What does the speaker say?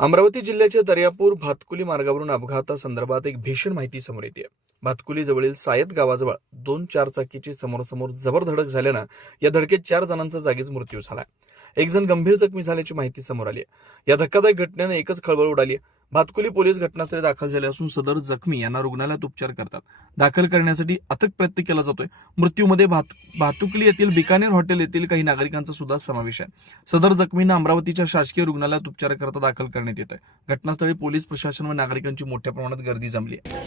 अमरावती जिल्ह्याच्या दर्यापूर भातकुली मार्गावरून अपघातासंदर्भात एक भीषण माहिती समोर येते भातकुली जवळील सायत गावाजवळ दोन चार चाकीची समोरासमोर जबर धडक झाल्यानं या धडकेत चार जणांचा जागीच मृत्यू झाला एक जण गंभीर जखमी झाल्याची माहिती समोर आली या धक्कादायक घटनेनं एकच खळबळ उडाली आहे. भातकुली पोलीस घटनास्थळी दाखल झाले असून सदर जखमी यांना रुग्णालयात उपचार करतात. दाखल करण्यासाठी अथक प्रयत्न केला जातोय. मृत्यूमध्ये भात भातुकली येथील बिकानेर हॉटेल येथील काही नागरिकांचा सुद्धा समावेश आहे. सदर जखमींना अमरावतीच्या शासकीय रुग्णालयात उपचाराकरता दाखल करण्यात येत आहे घटनास्थळी पोलीस प्रशासन व नागरिकांची मोठ्या प्रमाणात गर्दी जमली आहे.